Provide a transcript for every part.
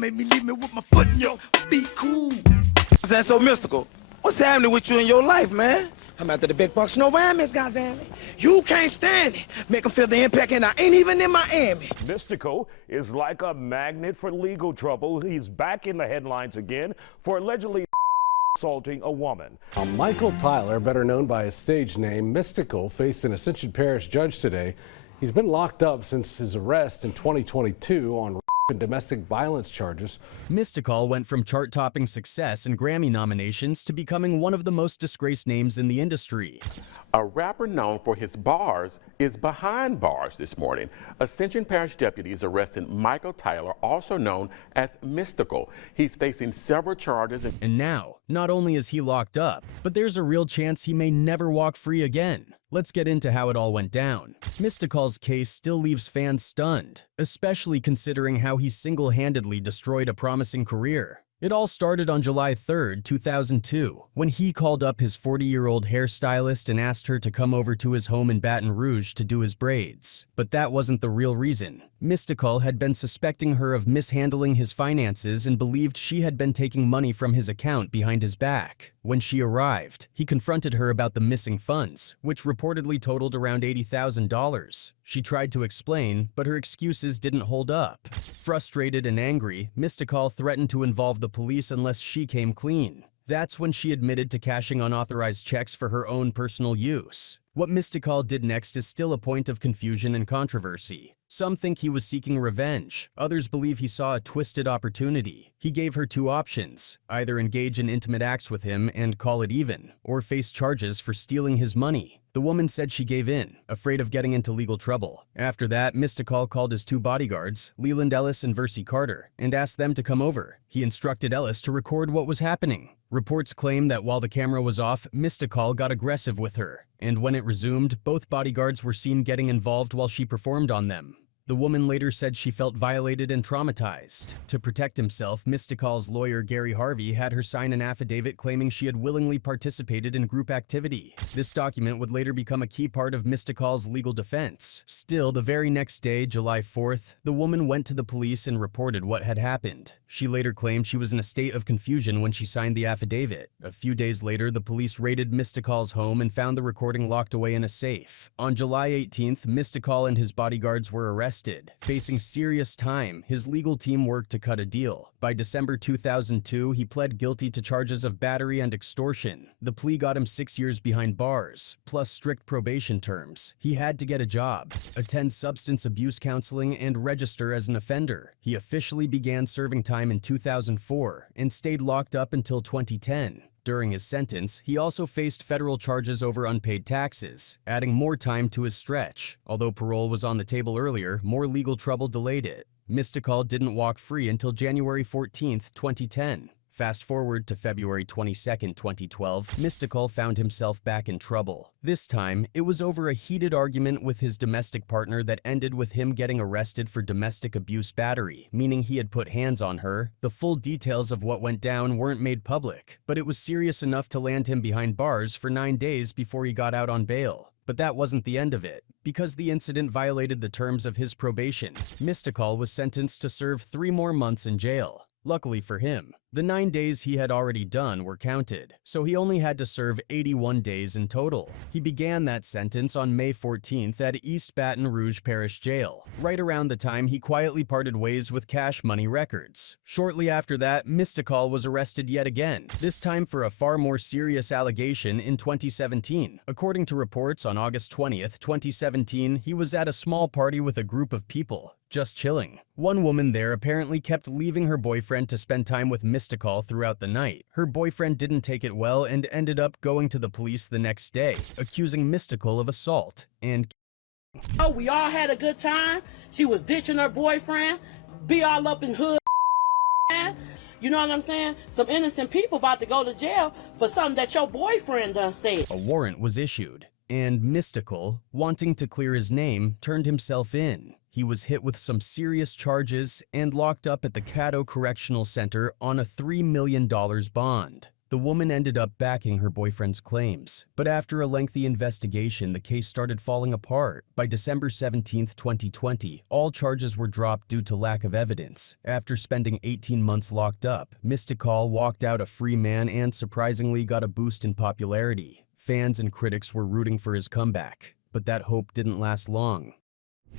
made me leave me with my foot in your be cool. That's so mystical. What's happening with you in your life, man? I'm after the big bucks, no whammies, goddammit. You can't stand it. Make them feel the impact, and I ain't even in Miami. Mystikal is like a magnet for legal trouble. He's back in the headlines again for allegedly assaulting a woman. Michael Tyler, better known by his stage name Mystikal, faced an Ascension Parish judge today. He's been locked up since his arrest in 2022 on and domestic violence charges. Mystikal went from chart-topping success and Grammy nominations to becoming one of the most disgraced names in the industry. A rapper known for his bars is behind bars this morning. Ascension Parish deputies arrested Michael Tyler, also known as Mystikal. He's facing several charges. And now, not only is he locked up, but there's a real chance he may never walk free again. Let's get into how it all went down. Mystikal's case still leaves fans stunned, especially considering how he single-handedly destroyed a promising career. It all started on July 3, 2002, when he called up his 40-year-old hairstylist and asked her to come over to his home in Baton Rouge to do his braids. But that wasn't the real reason. Mystikal had been suspecting her of mishandling his finances and believed she had been taking money from his account behind his back. When she arrived, he confronted her about the missing funds, which reportedly totaled around $80,000. She tried to explain, but her excuses didn't hold up. Frustrated and angry, Mystikal threatened to involve the police unless she came clean. That's when she admitted to cashing unauthorized checks for her own personal use. What Mystikal did next is still a point of confusion and controversy. Some think he was seeking revenge. Others believe he saw a twisted opportunity. He gave her two options: either engage in intimate acts with him and call it even, or face charges for stealing his money. The woman said she gave in, afraid of getting into legal trouble. After that, Mystikal called his two bodyguards, Leland Ellis and Versi Carter, and asked them to come over. He instructed Ellis to record what was happening. Reports claim that while the camera was off, Mystikal got aggressive with her, and when it resumed, both bodyguards were seen getting involved while she performed on them. The woman later said she felt violated and traumatized. To protect himself, Mystikal's lawyer Gary Harvey had her sign an affidavit claiming she had willingly participated in group activity. This document would later become a key part of Mystikal's legal defense. Still, the very next day, July 4th, the woman went to the police and reported what had happened. She later claimed she was in a state of confusion when she signed the affidavit. A few days later, the police raided Mystikal's home and found the recording locked away in a safe. On July 18th, Mystikal and his bodyguards were arrested. Facing serious time, his legal team worked to cut a deal. By December 2002, he pled guilty to charges of battery and extortion. The plea got him 6 years behind bars, plus strict probation terms. He had to get a job, attend substance abuse counseling, and register as an offender. He officially began serving time in 2004 and stayed locked up until 2010. During his sentence, he also faced federal charges over unpaid taxes, adding more time to his stretch. Although parole was on the table earlier, more legal trouble delayed it. Mystikal didn't walk free until January 14, 2010. Fast forward to February 22, 2012, Mystikal found himself back in trouble. This time, it was over a heated argument with his domestic partner that ended with him getting arrested for domestic abuse battery, meaning he had put hands on her. The full details of what went down weren't made public, but it was serious enough to land him behind bars for 9 days before he got out on bail. But that wasn't the end of it. Because the incident violated the terms of his probation, Mystikal was sentenced to serve 3 more months in jail. Luckily for him, the 9 days he had already done were counted, so he only had to serve 81 days in total. He began that sentence on May 14th at East Baton Rouge Parish Jail, right around the time he quietly parted ways with Cash Money Records. Shortly after that, Mystikal was arrested yet again, this time for a far more serious allegation in 2017. According to reports, on August 20th, 2017, he was at a small party with a group of people, just chilling. One woman there apparently kept leaving her boyfriend to spend time with Mystikal throughout the night. Her boyfriend didn't take it well and ended up going to the police the next day, accusing Mystikal of assault and Oh, we all had a good time. She was ditching her boyfriend, be all up in hood. You know what I'm saying? Some innocent people about to go to jail for something that your boyfriend done said. A warrant was issued, and Mystikal, wanting to clear his name, turned himself in. He was hit with some serious charges and locked up at the Caddo Correctional Center on a $3 million bond. The woman ended up backing her boyfriend's claims, but after a lengthy investigation, the case started falling apart. By December 17, 2020, all charges were dropped due to lack of evidence. After spending 18 months locked up, Mystikal walked out a free man and surprisingly got a boost in popularity. Fans and critics were rooting for his comeback, but that hope didn't last long.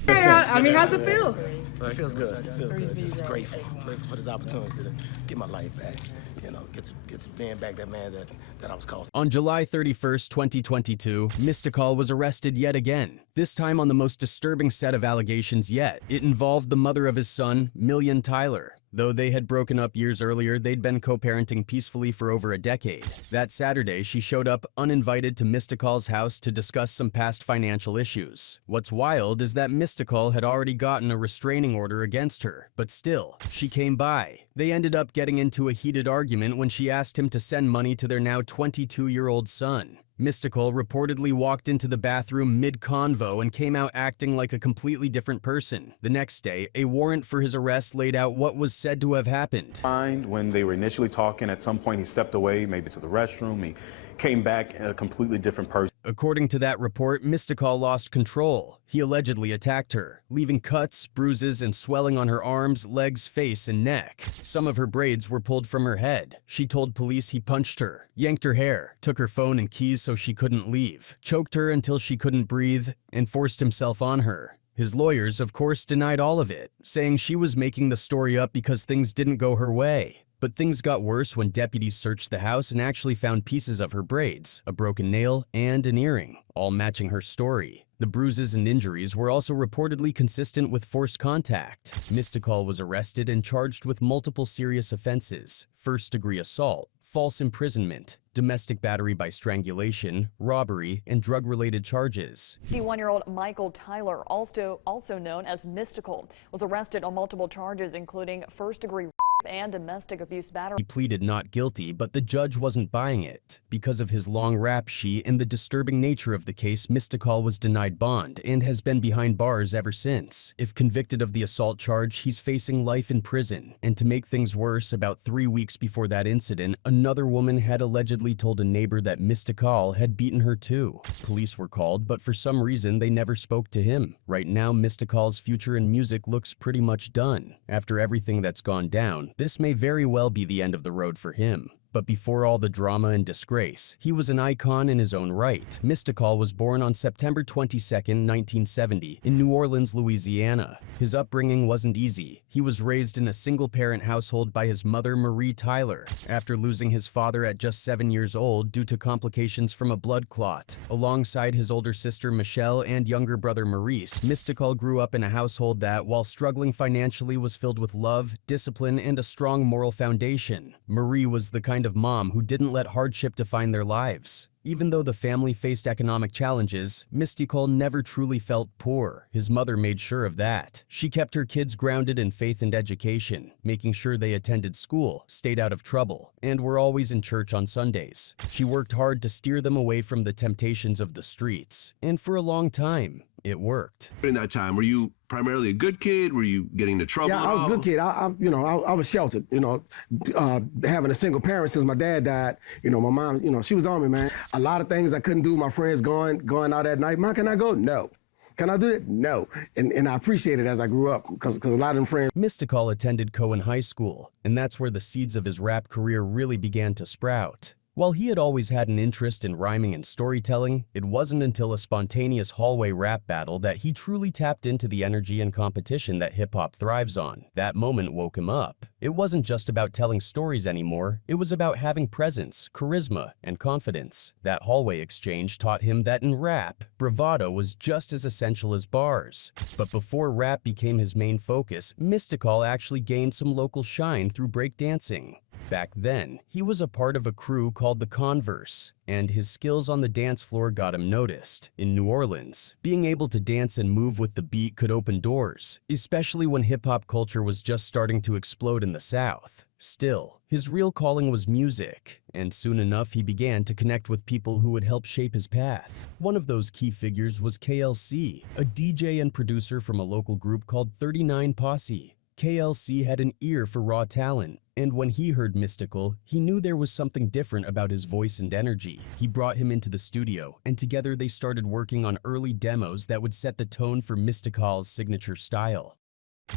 I mean, how's it feel? It feels good. It feels good. Just grateful for this opportunity to get my life back. You know, get being back that man that I was called. On July 31st, 2022, Mystikal was arrested yet again, this time on the most disturbing set of allegations yet. It involved the mother of his son, Million Tyler. Though they had broken up years earlier, they'd been co-parenting peacefully for over a decade. That Saturday, she showed up uninvited to Mystikal's house to discuss some past financial issues. What's wild is that Mystikal had already gotten a restraining order against her, but still, she came by. They ended up getting into a heated argument when she asked him to send money to their now 22-year-old son. Mystikal reportedly walked into the bathroom mid-convo and came out acting like a completely different person. The next day, a warrant for his arrest laid out what was said to have happened. When they were initially talking, at some point he stepped away, maybe to the restroom. He came back a completely different person. According to that report, Mystikal lost control. He allegedly attacked her, leaving cuts, bruises, and swelling on her arms, legs, face, and neck. Some of her braids were pulled from her head. She told police he punched her, yanked her hair, took her phone and keys so she couldn't leave, choked her until she couldn't breathe, and forced himself on her. His lawyers, of course, denied all of it, saying she was making the story up because things didn't go her way. But things got worse when deputies searched the house and actually found pieces of her braids, a broken nail, and an earring, all matching her story. The bruises and injuries were also reportedly consistent with forced contact. Mystikal was arrested and charged with multiple serious offenses: first-degree assault, false imprisonment, domestic battery by strangulation, robbery, and drug-related charges. 51-year-old Michael Tyler, also known as Mystikal, was arrested on multiple charges including first-degree and domestic abuse battery. He pleaded not guilty, but the judge wasn't buying it. Because of his long rap sheet and the disturbing nature of the case, Mystikal was denied bond and has been behind bars ever since. If convicted of the assault charge, he's facing life in prison. And to make things worse, about 3 weeks before that incident, another woman had allegedly told a neighbor that Mystikal had beaten her too. Police were called, but for some reason they never spoke to him. Right now, Mystikal's future in music looks pretty much done. After everything that's gone down, this may very well be the end of the road for him. But before all the drama and disgrace, he was an icon in his own right. Mystikal was born on September 22, 1970, in New Orleans, Louisiana. His upbringing wasn't easy. He was raised in a single-parent household by his mother, Marie Tyler, after losing his father at just 7 years old due to complications from a blood clot. Alongside his older sister, Michelle, and younger brother, Maurice, Mystikal grew up in a household that, while struggling financially, was filled with love, discipline, and a strong moral foundation. Marie was the kind of mom who didn't let hardship define their lives. Even though the family faced economic challenges, Mystikal never truly felt poor. His mother made sure of that. She kept her kids grounded in faith and education, making sure they attended school, stayed out of trouble, and were always in church on Sundays. She worked hard to steer them away from the temptations of the streets, and for a long time, it worked. In that time, were you primarily a good kid? Were you getting into trouble? Yeah, I was a good kid. I was sheltered. Having a single parent since my dad died. My mom, she was on me, man. A lot of things I couldn't do. My friends going out at night. Mom, can I go? No. Can I do it? No. And I appreciate it as I grew up because a lot of them friends. Mystikal attended Cohen High School, and that's where the seeds of his rap career really began to sprout. While he had always had an interest in rhyming and storytelling, it wasn't until a spontaneous hallway rap battle that he truly tapped into the energy and competition that hip-hop thrives on. That moment woke him up. It wasn't just about telling stories anymore, it was about having presence, charisma, and confidence. That hallway exchange taught him that in rap, bravado was just as essential as bars. But before rap became his main focus, Mystikal actually gained some local shine through breakdancing. Back then, he was a part of a crew called the Converse, and his skills on the dance floor got him noticed. In New Orleans, being able to dance and move with the beat could open doors, especially when hip-hop culture was just starting to explode in the South. Still, his real calling was music, and soon enough he began to connect with people who would help shape his path. One of those key figures was KLC, a DJ and producer from a local group called 39 Posse. KLC had an ear for raw talent, and when he heard Mystikal, he knew there was something different about his voice and energy. He brought him into the studio, and together they started working on early demos that would set the tone for Mystikal's signature style.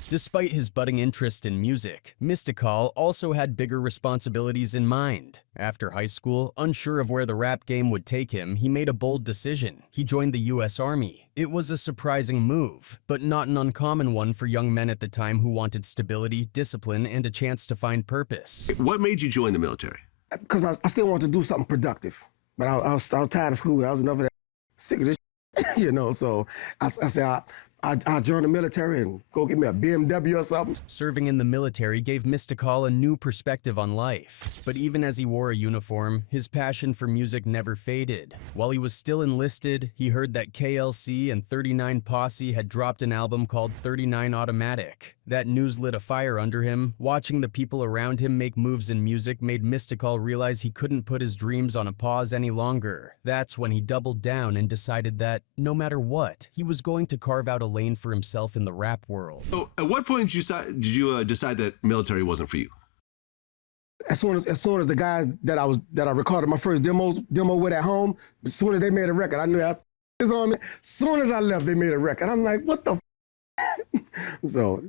Despite his budding interest in music, Mystikal also had bigger responsibilities in mind. After high school, unsure of where the rap game would take him, he made a bold decision. He joined the U.S. Army. It was a surprising move, but not an uncommon one for young men at the time who wanted stability, discipline, and a chance to find purpose. What made you join the military? Because I still wanted to do something productive. But I was tired of school. I was enough of that. Sick of this you know, so I said, I joined the military and go get me a BMW or something. Serving in the military gave Mystikal a new perspective on life. But even as he wore a uniform, his passion for music never faded. While he was still enlisted, he heard that KLC and 39 Posse had dropped an album called 39 Automatic. That news lit a fire under him. Watching the people around him make moves in music made Mystikal realize he couldn't put his dreams on a pause any longer. That's when he doubled down and decided that, no matter what, he was going to carve out a lane for himself in the rap world. So at what point did you decide that military wasn't for you? As soon as the guys that I recorded my first demo with at home, as soon as they made a record, I knew I was on it. As soon as I left, they made a record. I'm like, what the So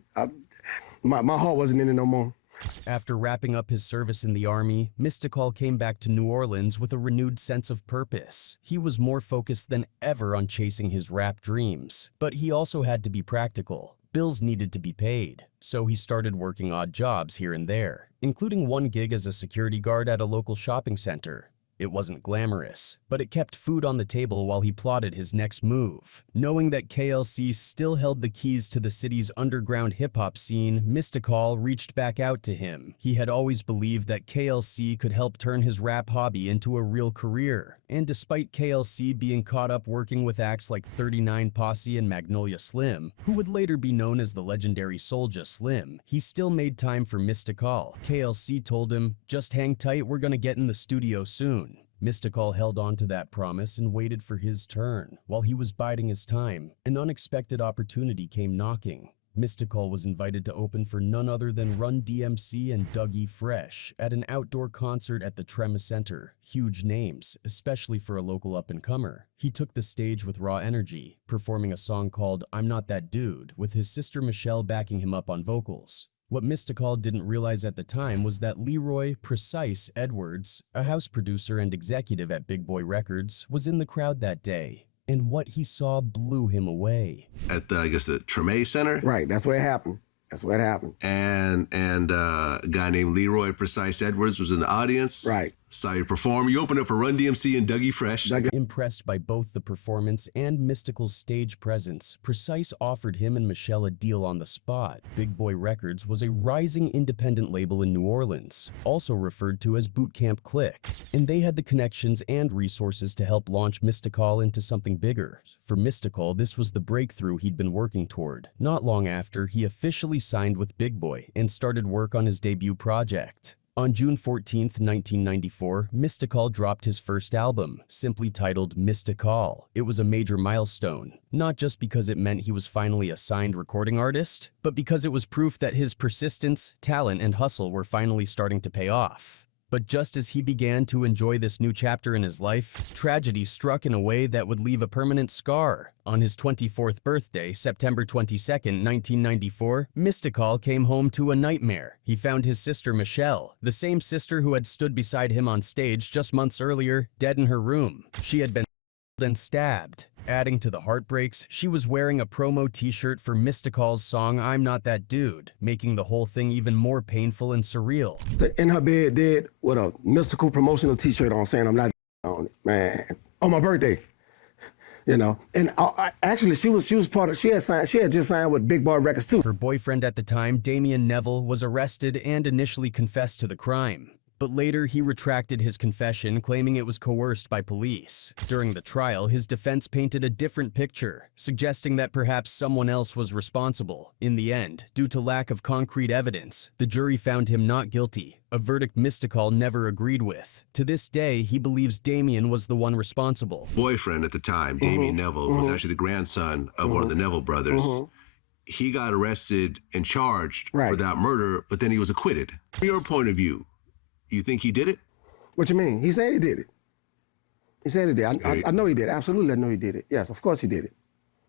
my heart wasn't in it no more. After wrapping up his service in the Army, Mystikal came back to New Orleans with a renewed sense of purpose. He was more focused than ever on chasing his rap dreams. But he also had to be practical. Bills needed to be paid, so he started working odd jobs here and there, including one gig as a security guard at a local shopping center. It wasn't glamorous, but it kept food on the table while he plotted his next move. Knowing that KLC still held the keys to the city's underground hip-hop scene, Mystikal reached back out to him. He had always believed that KLC could help turn his rap hobby into a real career. And despite KLC being caught up working with acts like 39 Posse and Magnolia Slim, who would later be known as the legendary Soulja Slim, he still made time for Mystikal. KLC told him, "Just hang tight, we're gonna get in the studio soon." Mystikal held on to that promise and waited for his turn. While he was biding his time, an unexpected opportunity came knocking. Mystikal was invited to open for none other than Run DMC and Dougie Fresh at an outdoor concert at the Trema Center. Huge names, especially for a local up-and-comer. He took the stage with raw energy, performing a song called I'm Not That Dude, with his sister Michelle backing him up on vocals. What Mystikal didn't realize at the time was that Leroy Precise Edwards, a house producer and executive at Big Boy Records, was in the crowd that day. And what he saw blew him away. At the, I guess, the Treme Center? Right, that's where it happened. That's where it happened. And a guy named Leroy Precise Edwards was in the audience. Right. Saw you perform. You opened up for Run DMC and Dougie Fresh. Impressed by both the performance and Mystikal's stage presence, Precise offered him and Michelle a deal on the spot. Big Boy Records was a rising independent label in New Orleans, also referred to as Boot Camp Click, and they had the connections and resources to help launch Mystikal into something bigger. For Mystikal, this was the breakthrough he'd been working toward. Not long after, he officially signed with Big Boy and started work on his debut project. On June 14, 1994, Mystikal dropped his first album, simply titled Mystikal. It was a major milestone, not just because it meant he was finally a signed recording artist, but because it was proof that his persistence, talent, and hustle were finally starting to pay off. But just as he began to enjoy this new chapter in his life, tragedy struck in a way that would leave a permanent scar. On his 24th birthday, September 22, 1994, Mystikal came home to a nightmare. He found his sister Michelle, the same sister who had stood beside him on stage just months earlier, dead in her room. She had been and stabbed. Adding to the heartbreaks, she was wearing a promo t-shirt for Mystikal's song I'm Not That Dude, making the whole thing even more painful and surreal. In her bed dead with a Mystical promotional t-shirt on saying I'm not on it, man. On my birthday. You know, and actually she was part of, she had just signed with Big Boy Records too. Her boyfriend at the time, Damian Neville, was arrested and initially confessed to the crime. But later, he retracted his confession, claiming it was coerced by police. During the trial, his defense painted a different picture, suggesting that perhaps someone else was responsible. In the end, due to lack of concrete evidence, the jury found him not guilty, a verdict Mystikal never agreed with. To this day, he believes Damian was the one responsible. Boyfriend at the time, Damian Neville, was actually the grandson of one of the Neville brothers. he got arrested and charged for that murder, but then he was acquitted. From your point of view, you think he did it? What you mean? He said he did it. He said he did. I know he did. Absolutely, I know he did it. Yes, of course he did it.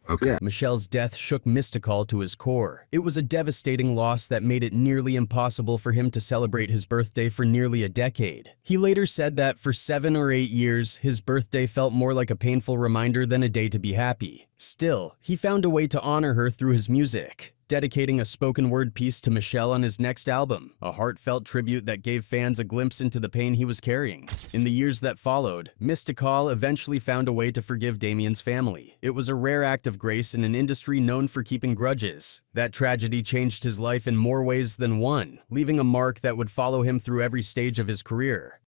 Okay. Yeah. Michelle's death shook Mystikal to his core. It was a devastating loss that made it nearly impossible for him to celebrate his birthday for nearly a decade. He later said that for 7 or 8 years, his birthday felt more like a painful reminder than a day to be happy. Still, he found a way to honor her through his music, dedicating a spoken word piece to Michelle on his next album, a heartfelt tribute that gave fans a glimpse into the pain he was carrying. In the years that followed, Mystikal eventually found a way to forgive Damien's family. It was a rare act of grace in an industry known for keeping grudges. That tragedy changed his life in more ways than one, leaving a mark that would follow him through every stage of his career.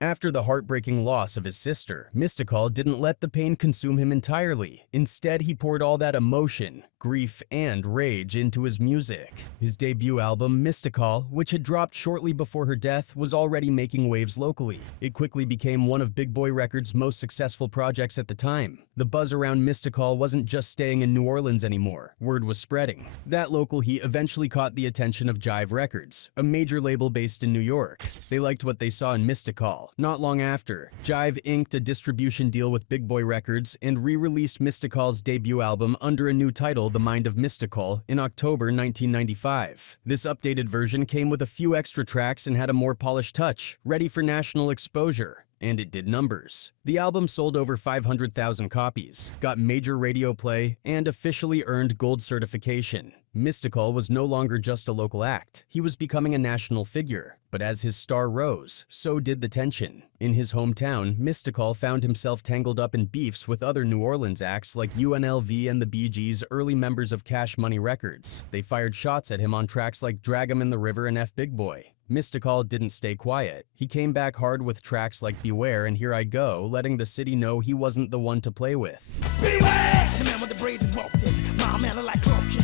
After the heartbreaking loss of his sister, Mystikal didn't let the pain consume him entirely. Instead, he poured all that emotion, grief, and rage into his music. His debut album, Mystikal, which had dropped shortly before her death, was already making waves locally. It quickly became one of Big Boy Records' most successful projects at the time. The buzz around Mystikal wasn't just staying in New Orleans anymore. Word was spreading. That local heat eventually caught the attention of Jive Records, a major label based in New York. They liked what they saw in Mystikal. Not long after, Jive inked a distribution deal with Big Boy Records and re-released Mystikal's debut album under a new title, The Mind of Mystikal, in October 1995. This updated version came with a few extra tracks and had a more polished touch, ready for national exposure. And it did numbers. The album sold over 500,000 copies, got major radio play, and officially earned gold certification. Mystikal was no longer just a local act. He was becoming a national figure. But as his star rose, so did the tension. In his hometown, Mystikal found himself tangled up in beefs with other New Orleans acts like UNLV and the Bee Gees, early members of Cash Money Records. They fired shots at him on tracks like Drag 'Em in the River and F Big Boy. Mystikal didn't stay quiet. He came back hard with tracks like Beware and Here I Go, letting the city know he wasn't the one to play with. Beware! The man with the braids is walked in. My man are like Hawkins.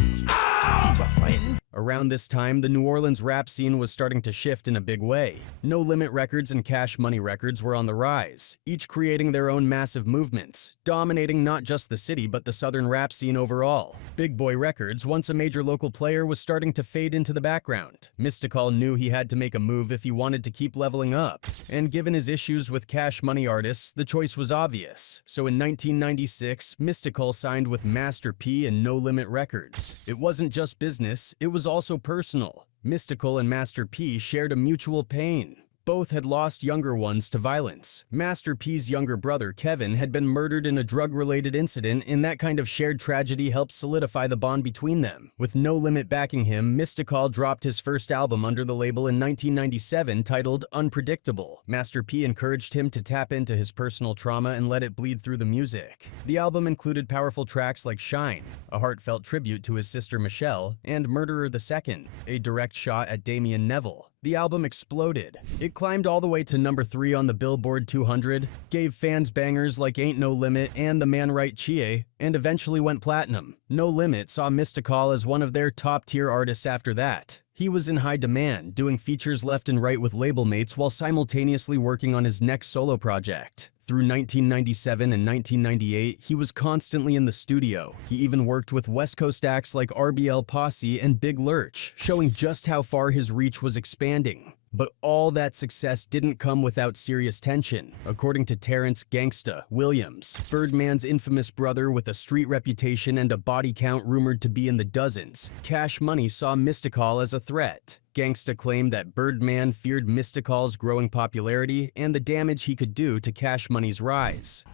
Around this time, the New Orleans rap scene was starting to shift in a big way. No Limit Records and Cash Money Records were on the rise, each creating their own massive movements, dominating not just the city but the southern rap scene overall. Big Boy Records, once a major local player, was starting to fade into the background. Mystikal knew he had to make a move if he wanted to keep leveling up, and given his issues with Cash Money artists, the choice was obvious. So in 1996, Mystikal signed with Master P and No Limit Records. It wasn't just business, it was also personal. Mystikal and Master P shared a mutual pain. Both had lost younger ones to violence. Master P's younger brother, Kevin, had been murdered in a drug-related incident, and that kind of shared tragedy helped solidify the bond between them. With No Limit backing him, Mystikal dropped his first album under the label in 1997 titled Unpredictable. Master P encouraged him to tap into his personal trauma and let it bleed through the music. The album included powerful tracks like Shine, a heartfelt tribute to his sister Michelle, and Murderer II, a direct shot at Damien Neville. The album exploded. It climbed all the way to number 3 on the Billboard 200, gave fans bangers like Ain't No Limit and The Man Right Chie, and eventually went platinum. No Limit saw Mystikal as one of their top-tier artists after that. He was in high demand, doing features left and right with label mates while simultaneously working on his next solo project. Through 1997 and 1998, he was constantly in the studio. He even worked with West Coast acts like RBL Posse and Big Lurch, showing just how far his reach was expanding. But all that success didn't come without serious tension. According to Terrence "Gangsta" Williams, Birdman's infamous brother with a street reputation and a body count rumored to be in the dozens, Cash Money saw Mystikal as a threat. Gangsta claimed that Birdman feared Mystikal's growing popularity and the damage he could do to Cash Money's rise.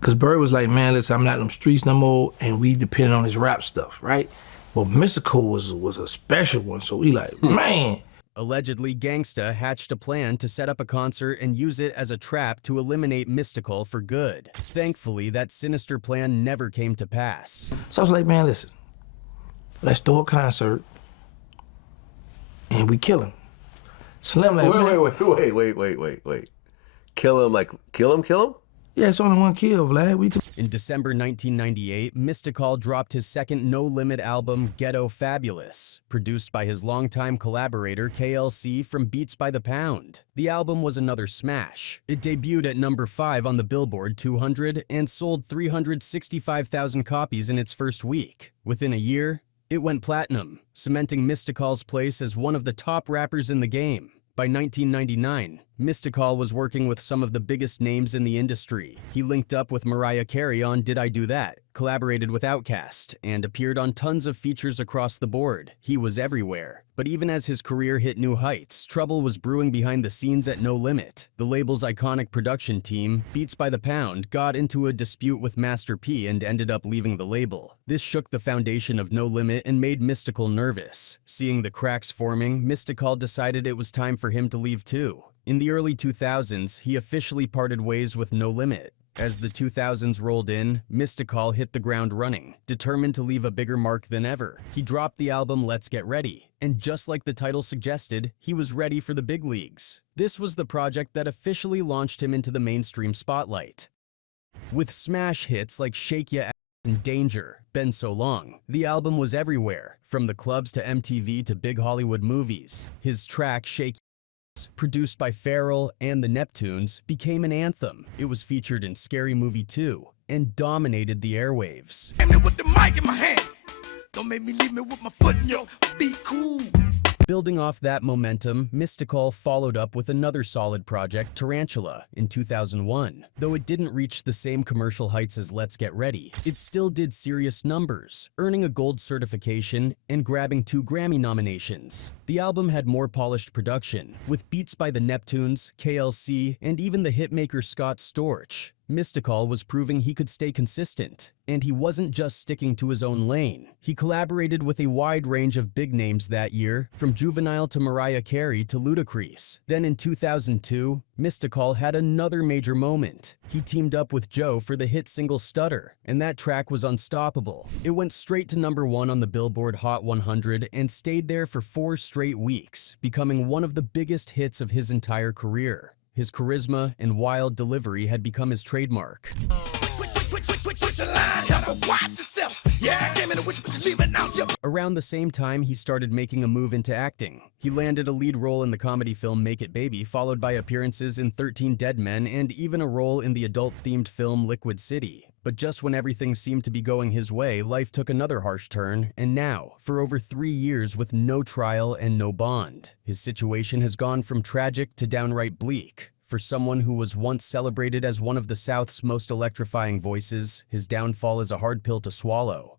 Because Bird was like, man, listen, I'm not in them streets no more, and we depended on his rap stuff, right? But Mystikal was a special one, so we like, man. Allegedly, Gangsta hatched a plan to set up a concert and use it as a trap to eliminate Mystikal for good. Thankfully, that sinister plan never came to pass. So I was like, man, listen, let's throw a concert and we kill him. Slim like, Wait. Kill him, like, kill him? Yeah, it's only one kill, Vlad. In December 1998, Mystikal dropped his second No Limit album, Ghetto Fabulous, produced by his longtime collaborator KLC from Beats by the Pound. The album was another smash. It debuted at number 5 on the Billboard 200 and sold 365,000 copies in its first week. Within a year, It went platinum, cementing Mystikal's place as one of the top rappers in the game. By 1999, Mystikal was working with some of the biggest names in the industry. He linked up with Mariah Carey on Did I Do That, collaborated with Outkast, and appeared on tons of features across the board. He was everywhere. But even as his career hit new heights, trouble was brewing behind the scenes at No Limit. The label's iconic production team, Beats by the Pound, got into a dispute with Master P and ended up leaving the label. This shook the foundation of No Limit and made Mystikal nervous. Seeing the cracks forming, Mystikal decided it was time for him to leave too. In the early 2000s, he officially parted ways with No Limit. As the 2000s rolled in, Mystikal hit the ground running, determined to leave a bigger mark than ever. He dropped the album Let's Get Ready, and just like the title suggested, he was ready for the big leagues. This was the project that officially launched him into the mainstream spotlight. With smash hits like Shake Ya Ass and Danger, Been So Long, the album was everywhere, from the clubs to MTV to big Hollywood movies. His track Shake, produced by Pharrell and the Neptunes, became an anthem. It was featured in Scary Movie 2 and dominated the airwaves. With the mic in my hand. Don't make me leave me with my foot in your be cool. Building off that momentum, Mystikal followed up with another solid project, Tarantula, in 2001. Though it didn't reach the same commercial heights as Let's Get Ready, it still did serious numbers, earning a gold certification and grabbing 2 Grammy nominations. The album had more polished production, with beats by the Neptunes, KLC, and even the hitmaker Scott Storch. Mystikal was proving he could stay consistent, and he wasn't just sticking to his own lane. He collaborated with a wide range of big names that year, from Juvenile to Mariah Carey to Ludacris. Then in 2002, Mystikal had another major moment. He teamed up with Joe for the hit single Stutter, and that track was unstoppable. It went straight to #1 on the Billboard Hot 100 and stayed there for 4 straight weeks, becoming one of the biggest hits of his entire career. His charisma and wild delivery had become his trademark. Around the same time, he started making a move into acting. He landed a lead role in the comedy film Make It Baby, followed by appearances in 13 Dead Men and even a role in the adult-themed film Liquid City. But just when everything seemed to be going his way, life took another harsh turn, and now, for over 3 years with no trial and no bond, his situation has gone from tragic to downright bleak. For someone who was once celebrated as one of the South's most electrifying voices, his downfall is a hard pill to swallow.